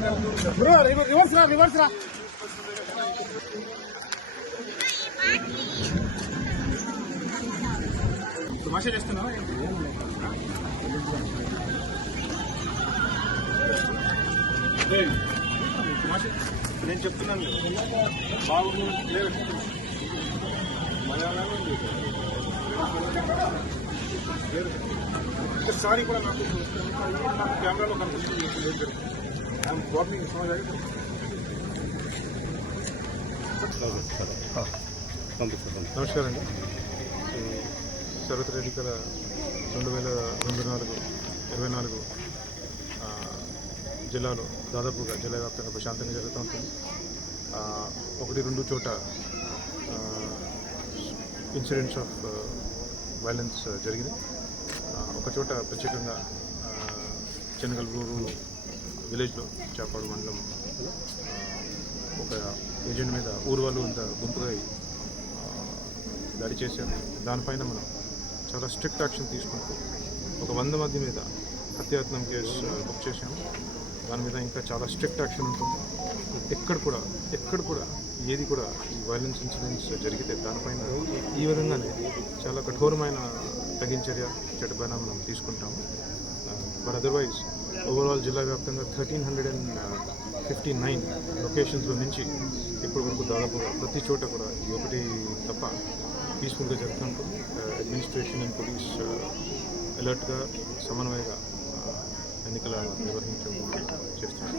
Reverse రా తమాషా చేస్తున్నావా నేను చెప్తున్నాను బాగుంది సారీ కూడా నాకు కెమెరాలో కనిపిస్తుంది నమస్కారం అండి. సార్వత్రిక ఎన్నికల 2024 జిల్లాలో దాదాపుగా జిల్లా వ్యాప్తంగా ప్రశాంతంగా జరుగుతూ ఉంటుంది. 1-2 చోట ఇన్సిడెంట్స్ ఆఫ్ వైలెన్స్ జరిగినాయి. ఒక చోట ప్రత్యేకంగా చెనగల్గూరు విలేజ్లో చాపాడు మండలం ఒక ఏజెంట్ మీద ఊరు వాళ్ళు అంతా గుంపుగా దాడి చేశారు. దానిపైన మనం చాలా స్ట్రిక్ట్ యాక్షన్ తీసుకుంటూ 100 మంది మీద హత్యాయత్నం కేసు బుక్ చేశాము. దాని మీద ఇంకా చాలా స్ట్రిక్ట్ యాక్షన్ ఉంటుంది. ఎక్కడ కూడా ఏది కూడా ఈ వైలెన్స్ ఇన్సిడెంట్స్ జరిగితే దానిపైన ఈ విధంగానే చాలా కఠోరమైన తగిన చట్టపైన మనం తీసుకుంటాము. బట్ అదర్వైజ్ ఓవరాల్ జిల్లా వ్యాప్తంగా 1359 లొకేషన్స్లో నుంచి ఇప్పటి వరకు దాదాపుగా ప్రతి చోట కూడా ఈ ఒకటి తప్ప పీస్ఫుల్గా జరుగుతుంటుంది. అడ్మినిస్ట్రేషన్ అండ్ పోలీస్ అలర్ట్గా సమన్వయంగా ఎన్నికల నిర్వహించడం చేస్తున్నారు.